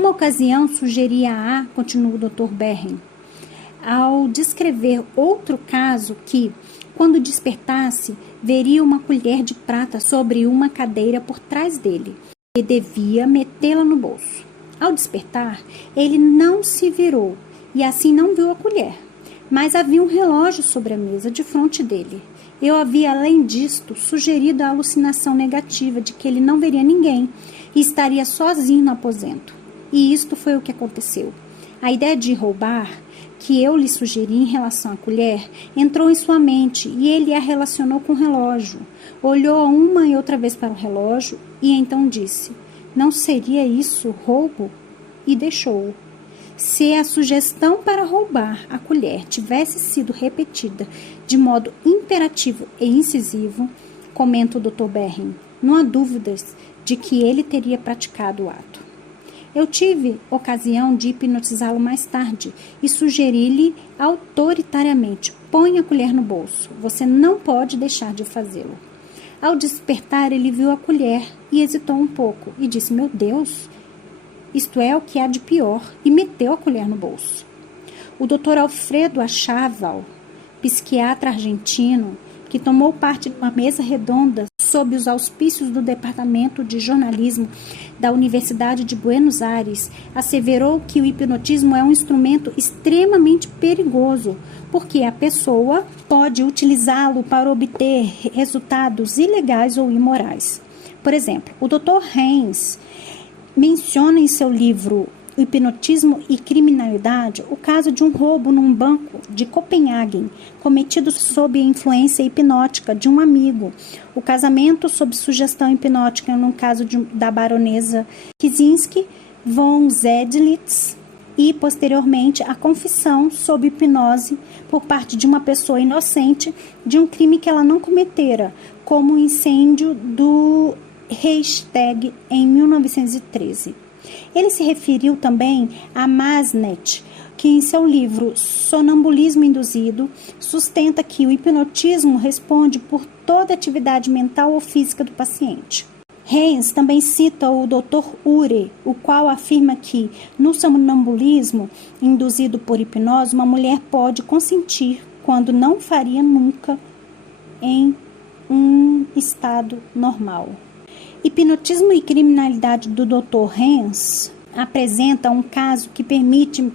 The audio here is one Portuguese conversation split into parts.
Uma ocasião sugeria a, continuou o Dr. Berren, ao descrever outro caso que, quando despertasse, veria uma colher de prata sobre uma cadeira por trás dele e devia metê-la no bolso. Ao despertar, ele não se virou e assim não viu a colher, mas havia um relógio sobre a mesa de frente dele. Eu havia, além disto, sugerido a alucinação negativa de que ele não veria ninguém e estaria sozinho no aposento. E isto foi o que aconteceu. A ideia de roubar, que eu lhe sugeri em relação à colher, entrou em sua mente e ele a relacionou com o relógio. Olhou uma e outra vez para o relógio e então disse: não seria isso roubo? E deixou-o. Se a sugestão para roubar a colher tivesse sido repetida de modo imperativo e incisivo, comenta o Dr. Berren, não há dúvidas de que ele teria praticado o ato. Eu tive ocasião de hipnotizá-lo mais tarde e sugeri-lhe autoritariamente: ponha a colher no bolso, você não pode deixar de fazê-lo. Ao despertar, ele viu a colher e hesitou um pouco e disse: meu Deus, isto é o que há de pior, e meteu a colher no bolso. O Dr. Alfredo Achaval, psiquiatra argentino, que tomou parte de uma mesa redonda sob os auspícios do Departamento de Jornalismo da Universidade de Buenos Aires, asseverou que o hipnotismo é um instrumento extremamente perigoso, porque a pessoa pode utilizá-lo para obter resultados ilegais ou imorais. Por exemplo, o Dr. Heinz menciona em seu livro O Hipnotismo e Criminalidade o caso de um roubo num banco de Copenhague, cometido sob a influência hipnótica de um amigo, o casamento sob sugestão hipnótica no caso da baronesa Kicinski von Zedlitz e, posteriormente, a confissão sob hipnose por parte de uma pessoa inocente de um crime que ela não cometera, como o incêndio do Reichstag em 1913. Ele se referiu também a Masnet, que em seu livro Sonambulismo Induzido sustenta que o hipnotismo responde por toda atividade mental ou física do paciente. Heinz também cita o Dr. Ure, o qual afirma que, no sonambulismo induzido por hipnose, uma mulher pode consentir quando não faria nunca em um estado normal. Hipnotismo e criminalidade do Dr. Heinz apresenta um caso que permite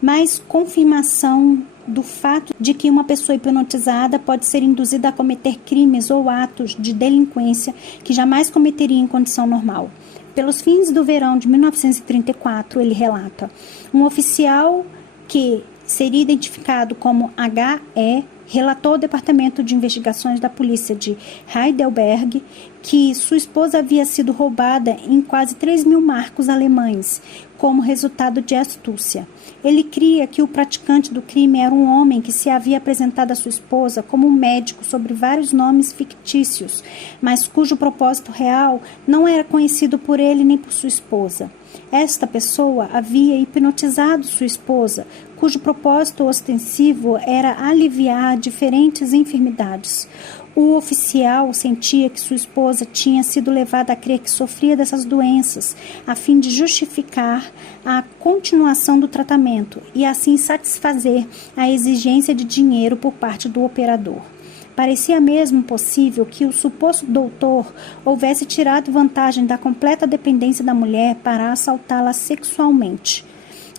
mais confirmação do fato de que uma pessoa hipnotizada pode ser induzida a cometer crimes ou atos de delinquência que jamais cometeria em condição normal. Pelos fins do verão de 1934, ele relata: um oficial que seria identificado como H.E. relatou ao Departamento de Investigações da Polícia de Heidelberg que sua esposa havia sido roubada em quase 3.000 marcos alemães, como resultado de astúcia. Ele cria que o praticante do crime era um homem que se havia apresentado à sua esposa como um médico sobre vários nomes fictícios, mas cujo propósito real não era conhecido por ele nem por sua esposa. Esta pessoa havia hipnotizado sua esposa, cujo propósito ostensivo era aliviar diferentes enfermidades. O oficial sentia que sua esposa tinha sido levada a crer que sofria dessas doenças, a fim de justificar a continuação do tratamento e assim satisfazer a exigência de dinheiro por parte do operador. Parecia mesmo possível que o suposto doutor houvesse tirado vantagem da completa dependência da mulher para assaltá-la sexualmente.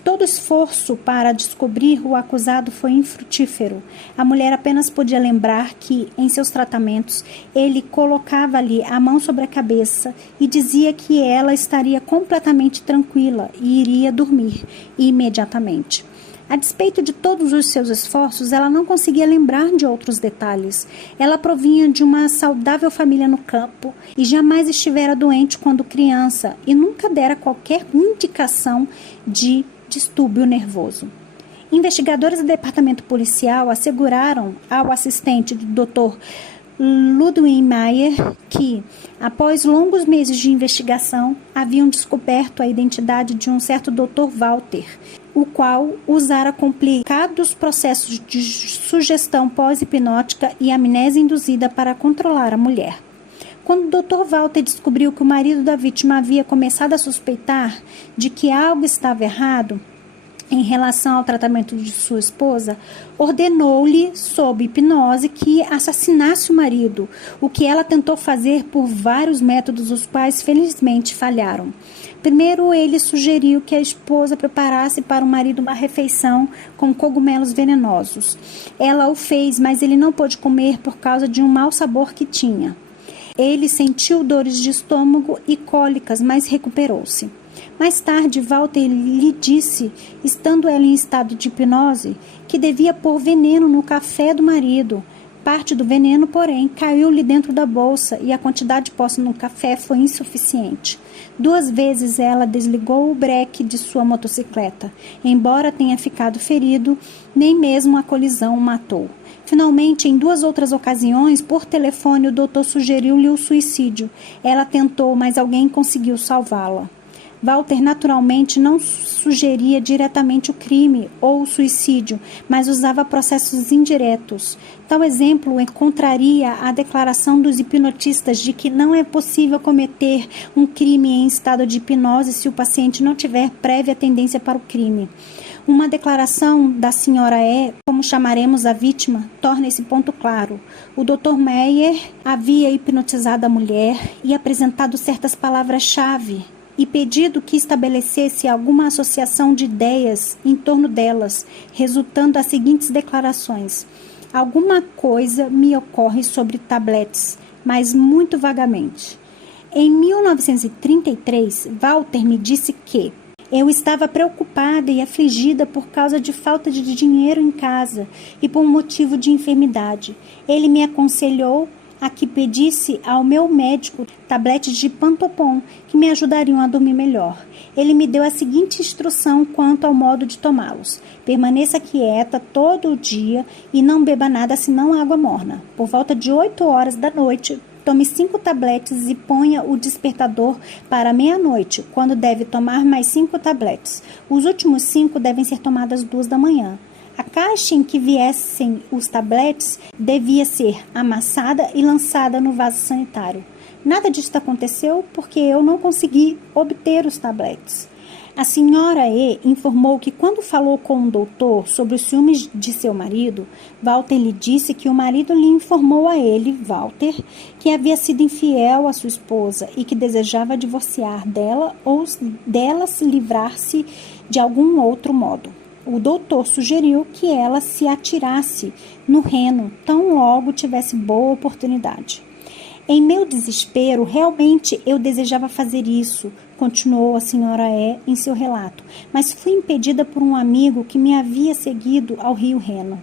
Todo esforço para descobrir o acusado foi infrutífero. A mulher apenas podia lembrar que, em seus tratamentos, ele colocava-lhe a mão sobre a cabeça e dizia que ela estaria completamente tranquila e iria dormir imediatamente. A despeito de todos os seus esforços, ela não conseguia lembrar de outros detalhes. Ela provinha de uma saudável família no campo e jamais estivera doente quando criança e nunca dera qualquer indicação de distúrbio nervoso. Investigadores do departamento policial asseguraram ao assistente do Dr. Ludwig Mayer que, após longos meses de investigação, haviam descoberto a identidade de um certo Dr. Walter, o qual usara complicados processos de sugestão pós-hipnótica e amnésia induzida para controlar a mulher. Quando o Dr. Walter descobriu que o marido da vítima havia começado a suspeitar de que algo estava errado em relação ao tratamento de sua esposa, ordenou-lhe, sob hipnose, que assassinasse o marido, o que ela tentou fazer por vários métodos, os quais felizmente falharam. Primeiro, ele sugeriu que a esposa preparasse para o marido uma refeição com cogumelos venenosos. Ela o fez, mas ele não pôde comer por causa de um mau sabor que tinha. Ele sentiu dores de estômago e cólicas, mas recuperou-se. Mais tarde, Walter lhe disse, estando ela em estado de hipnose, que devia pôr veneno no café do marido. Parte do veneno, porém, caiu-lhe dentro da bolsa e a quantidade posta no café foi insuficiente. 2 vezes ela desligou o breque de sua motocicleta. Embora tenha ficado ferido, nem mesmo a colisão o matou. Finalmente, em 2 outras ocasiões, por telefone, o doutor sugeriu-lhe o suicídio. Ela tentou, mas alguém conseguiu salvá-la. Walter naturalmente não sugeria diretamente o crime ou o suicídio, mas usava processos indiretos. Tal exemplo encontraria a declaração dos hipnotistas de que não é possível cometer um crime em estado de hipnose se o paciente não tiver prévia tendência para o crime. Uma declaração da senhora E, como chamaremos a vítima, torna esse ponto claro. O Dr. Meyer havia hipnotizado a mulher e apresentado certas palavras-chave e pedido que estabelecesse alguma associação de ideias em torno delas, resultando as seguintes declarações. Alguma coisa me ocorre sobre tabletes, mas muito vagamente. Em 1933, Walter me disse que eu estava preocupada e afligida por causa de falta de dinheiro em casa e por um motivo de enfermidade. Ele me aconselhou a que pedisse ao meu médico tabletes de Pantopon que me ajudariam a dormir melhor. Ele me deu a seguinte instrução quanto ao modo de tomá-los. Permaneça quieta todo o dia e não beba nada senão água morna. Por volta de 8 horas da noite, tome 5 tabletes e ponha o despertador para meia-noite, quando deve tomar mais 5 tabletes. Os últimos 5 devem ser tomados às 2 da manhã. A caixa em que viessem os tabletes devia ser amassada e lançada no vaso sanitário. Nada disso aconteceu porque eu não consegui obter os tabletes. A senhora E informou que quando falou com o doutor sobre os ciúmes de seu marido, Walter lhe disse que o marido lhe informou a ele, Walter, que havia sido infiel à sua esposa e que desejava divorciar dela ou dela se livrar-se de algum outro modo. O doutor sugeriu que ela se atirasse no Reno, tão logo tivesse boa oportunidade. Em meu desespero, realmente eu desejava fazer isso, continuou a senhora E em seu relato, mas fui impedida por um amigo que me havia seguido ao rio Reno.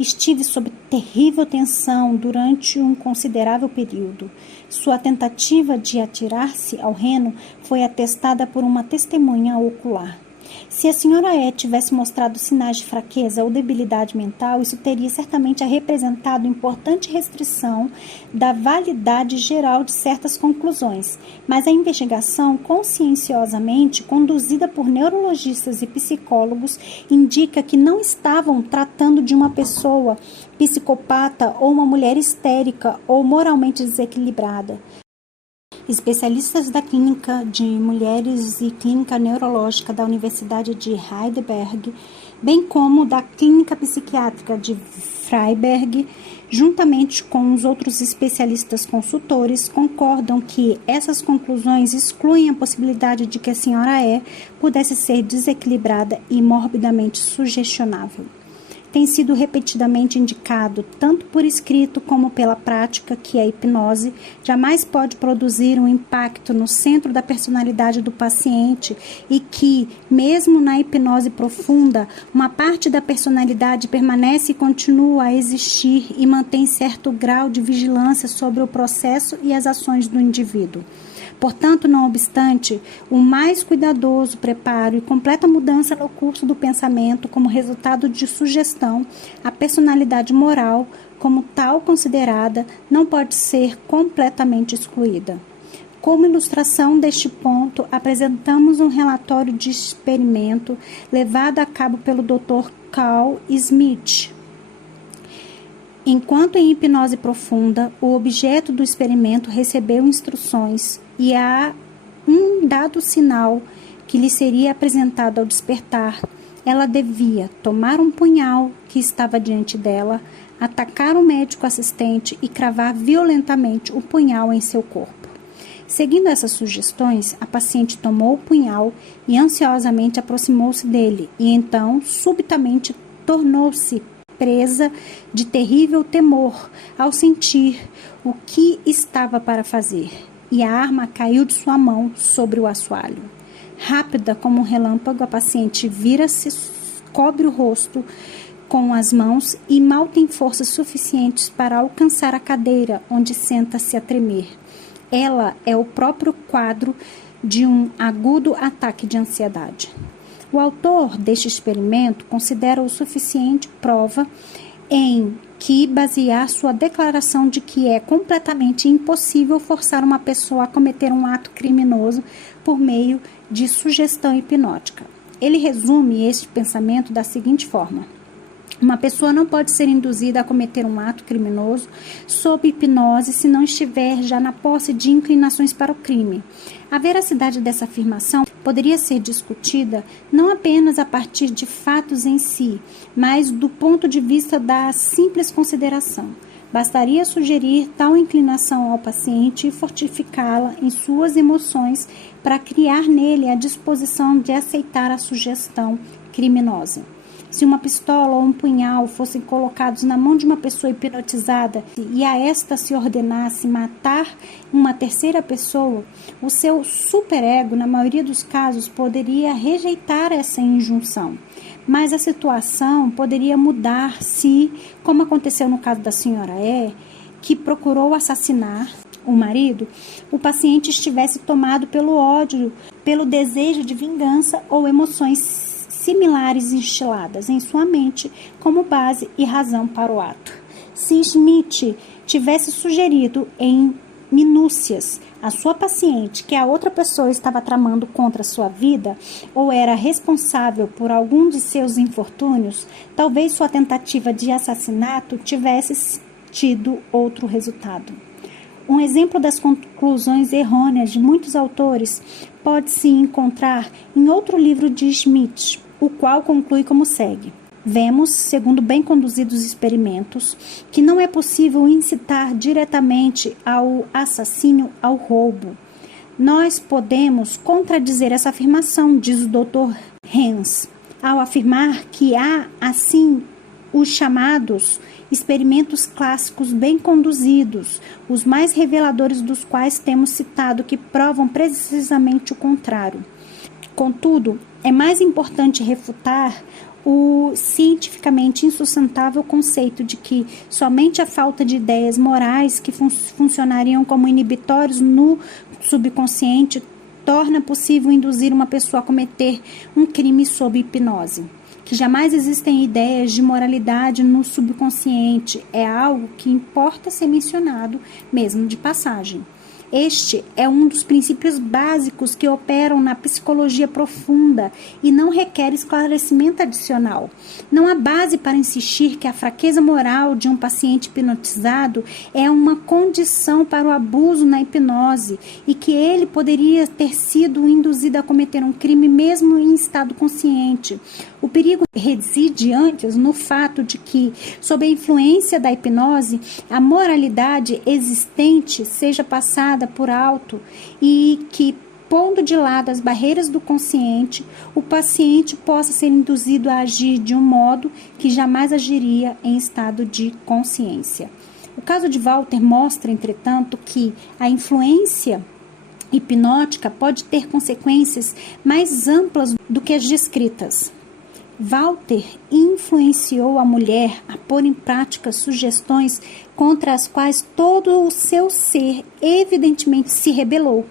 Estive sob terrível tensão durante um considerável período. Sua tentativa de atirar-se ao Reno foi atestada por uma testemunha ocular. Se a senhora E tivesse mostrado sinais de fraqueza ou debilidade mental, isso teria certamente representado importante restrição da validade geral de certas conclusões, mas a investigação, conscienciosamente conduzida por neurologistas e psicólogos, indica que não estavam tratando de uma pessoa psicopata ou uma mulher histérica ou moralmente desequilibrada. Especialistas da Clínica de Mulheres e Clínica Neurológica da Universidade de Heidelberg, bem como da Clínica Psiquiátrica de Freiberg, juntamente com os outros especialistas consultores, concordam que essas conclusões excluem a possibilidade de que a senhora E pudesse ser desequilibrada e morbidamente sugestionável. Tem sido repetidamente indicado, tanto por escrito como pela prática, que a hipnose jamais pode produzir um impacto no centro da personalidade do paciente e que, mesmo na hipnose profunda, uma parte da personalidade permanece e continua a existir e mantém certo grau de vigilância sobre o processo e as ações do indivíduo. Portanto, não obstante, o mais cuidadoso preparo e completa mudança no curso do pensamento como resultado de sugestão, a personalidade moral, como tal considerada, não pode ser completamente excluída. Como ilustração deste ponto, apresentamos um relatório de experimento levado a cabo pelo Dr. Carl Smith. Enquanto em hipnose profunda, o objeto do experimento recebeu instruções e a um dado sinal que lhe seria apresentado ao despertar, ela devia tomar um punhal que estava diante dela, atacar o médico assistente e cravar violentamente o punhal em seu corpo. Seguindo essas sugestões, a paciente tomou o punhal e ansiosamente aproximou-se dele, e então, subitamente, tornou-se presa de terrível temor ao sentir o que estava para fazer, e a arma caiu de sua mão sobre o assoalho. Rápida como um relâmpago, a paciente vira-se, cobre o rosto com as mãos e mal tem forças suficientes para alcançar a cadeira, onde senta-se a tremer. Ela é o próprio quadro de um agudo ataque de ansiedade. O autor deste experimento considera o suficiente prova em que basear sua declaração de que é completamente impossível forçar uma pessoa a cometer um ato criminoso por meio de sugestão hipnótica. Ele resume este pensamento da seguinte forma: uma pessoa não pode ser induzida a cometer um ato criminoso sob hipnose se não estiver já na posse de inclinações para o crime. A veracidade dessa afirmação poderia ser discutida não apenas a partir de fatos em si, mas do ponto de vista da simples consideração. Bastaria sugerir tal inclinação ao paciente e fortificá-la em suas emoções para criar nele a disposição de aceitar a sugestão criminosa. Se uma pistola ou um punhal fossem colocados na mão de uma pessoa hipnotizada e a esta se ordenasse matar uma terceira pessoa, o seu superego, na maioria dos casos, poderia rejeitar essa injunção. Mas a situação poderia mudar se, como aconteceu no caso da senhora E, que procurou assassinar o marido, o paciente estivesse tomado pelo ódio, pelo desejo de vingança ou emoções similares instiladas em sua mente como base e razão para o ato. Se Smith tivesse sugerido em minúcias à sua paciente que a outra pessoa estava tramando contra sua vida ou era responsável por algum de seus infortúnios, talvez sua tentativa de assassinato tivesse tido outro resultado. Um exemplo das conclusões errôneas de muitos autores pode-se encontrar em outro livro de Smith, o qual conclui como segue: vemos, segundo bem conduzidos experimentos, que não é possível incitar diretamente ao assassínio ao roubo. Nós podemos contradizer essa afirmação, diz o Dr. Hans, ao afirmar que há, assim, os chamados experimentos clássicos bem conduzidos, os mais reveladores dos quais temos citado, que provam precisamente o contrário. Contudo, é mais importante refutar o cientificamente insustentável conceito de que somente a falta de ideias morais que funcionariam como inibitórios no subconsciente torna possível induzir uma pessoa a cometer um crime sob hipnose. Que jamais existem ideias de moralidade no subconsciente é algo que importa ser mencionado, mesmo de passagem. Este é um dos princípios básicos que operam na psicologia profunda e não requer esclarecimento adicional. Não há base para insistir que a fraqueza moral de um paciente hipnotizado é uma condição para o abuso na hipnose e que ele poderia ter sido induzido a cometer um crime mesmo em estado consciente. O perigo reside antes no fato de que, sob a influência da hipnose, a moralidade existente seja passada por alto e que, pondo de lado as barreiras do consciente, o paciente possa ser induzido a agir de um modo que jamais agiria em estado de consciência. O caso de Walter mostra, entretanto, que a influência hipnótica pode ter consequências mais amplas do que as descritas. Walter influenciou a mulher a pôr em prática sugestões contra as quais todo o seu ser evidentemente se rebelou.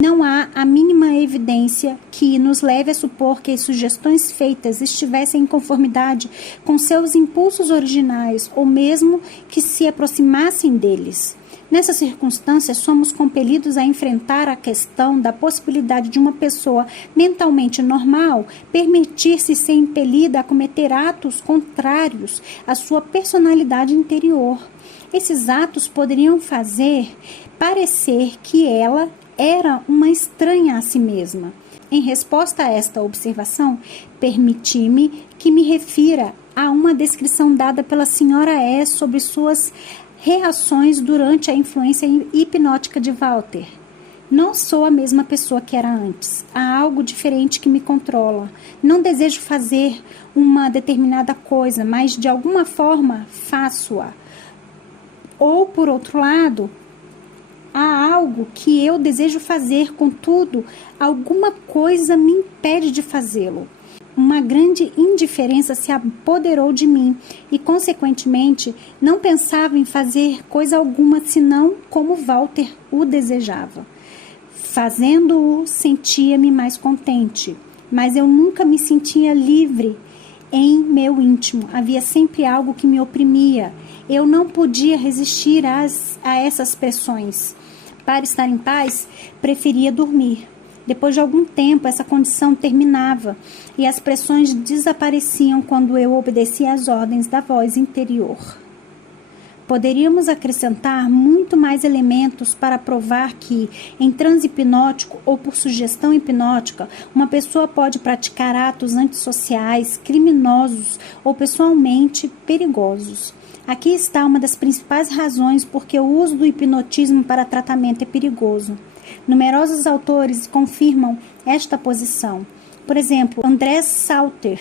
Não há a mínima evidência que nos leve a supor que as sugestões feitas estivessem em conformidade com seus impulsos originais ou mesmo que se aproximassem deles. Nessas circunstâncias, somos compelidos a enfrentar a questão da possibilidade de uma pessoa mentalmente normal permitir-se ser impelida a cometer atos contrários à sua personalidade interior. Esses atos poderiam fazer parecer que ela era uma estranha a si mesma. Em resposta a esta observação, permiti-me que me refira a uma descrição dada pela senhora E sobre suas reações durante a influência hipnótica de Walter. Não sou a mesma pessoa que era antes. Há algo diferente que me controla. Não desejo fazer uma determinada coisa, mas de alguma forma faço-a. Ou, por outro lado, há algo que eu desejo fazer, contudo, alguma coisa me impede de fazê-lo. Uma grande indiferença se apoderou de mim e, consequentemente, não pensava em fazer coisa alguma senão como Walter o desejava. Fazendo-o, sentia-me mais contente, mas eu nunca me sentia livre em meu íntimo. Havia sempre algo que me oprimia. Eu não podia resistir a essas pressões. Para estar em paz, preferia dormir. Depois de algum tempo, essa condição terminava e as pressões desapareciam quando eu obedecia às ordens da voz interior. Poderíamos acrescentar muito mais elementos para provar que, em transe hipnótico ou por sugestão hipnótica, uma pessoa pode praticar atos antissociais, criminosos ou pessoalmente perigosos. Aqui está uma das principais razões por que o uso do hipnotismo para tratamento é perigoso. Numerosos autores confirmam esta posição. Por exemplo, André Salter,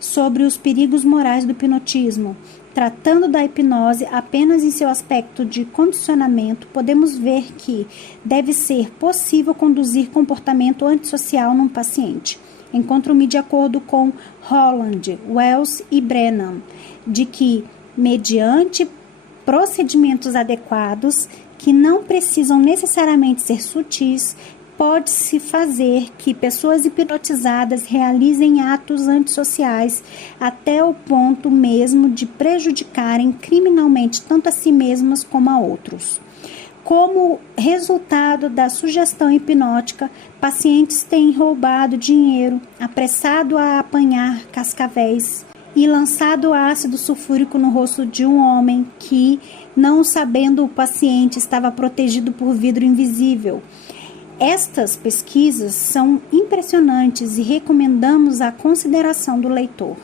sobre os perigos morais do hipnotismo. Tratando da hipnose apenas em seu aspecto de condicionamento, podemos ver que deve ser possível conduzir comportamento antissocial num paciente. Encontro-me de acordo com Holland, Wells e Brennan, de que, mediante procedimentos adequados, que não precisam necessariamente ser sutis, pode-se fazer que pessoas hipnotizadas realizem atos antissociais até o ponto mesmo de prejudicarem criminalmente tanto a si mesmas como a outros. Como resultado da sugestão hipnótica, pacientes têm roubado dinheiro, apressado a apanhar cascavéis e lançado ácido sulfúrico no rosto de um homem que, não sabendo o paciente, estava protegido por vidro invisível. Estas pesquisas são impressionantes e recomendamos a consideração do leitor.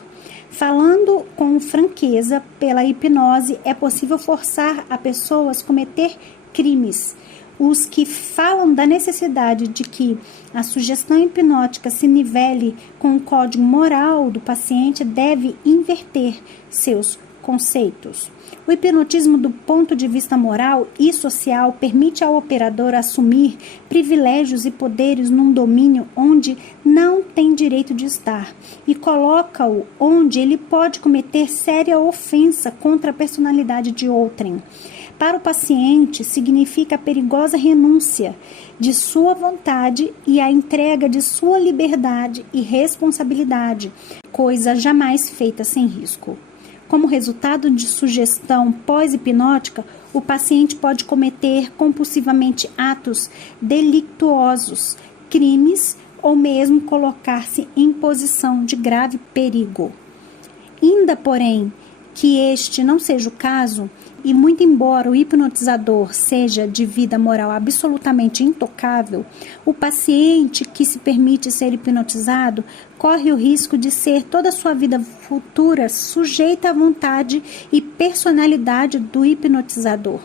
Falando com franqueza, pela hipnose é possível forçar a pessoas a cometer crimes. Os que falam da necessidade de que a sugestão hipnótica se nivele com o código moral do paciente deve inverter seus conceitos. O hipnotismo, do ponto de vista moral e social, permite ao operador assumir privilégios e poderes num domínio onde não tem direito de estar e coloca-o onde ele pode cometer séria ofensa contra a personalidade de outrem. Para o paciente, significa a perigosa renúncia de sua vontade e a entrega de sua liberdade e responsabilidade, coisa jamais feita sem risco. Como resultado de sugestão pós-hipnótica, o paciente pode cometer compulsivamente atos delictuosos, crimes ou mesmo colocar-se em posição de grave perigo. Ainda, porém, que este não seja o caso, e muito embora o hipnotizador seja de vida moral absolutamente intocável, o paciente que se permite ser hipnotizado corre o risco de ser toda a sua vida futura sujeita à vontade e personalidade do hipnotizador.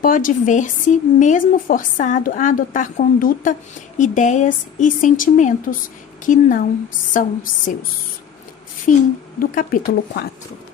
Pode ver-se mesmo forçado a adotar conduta, ideias e sentimentos que não são seus. Fim do capítulo 4.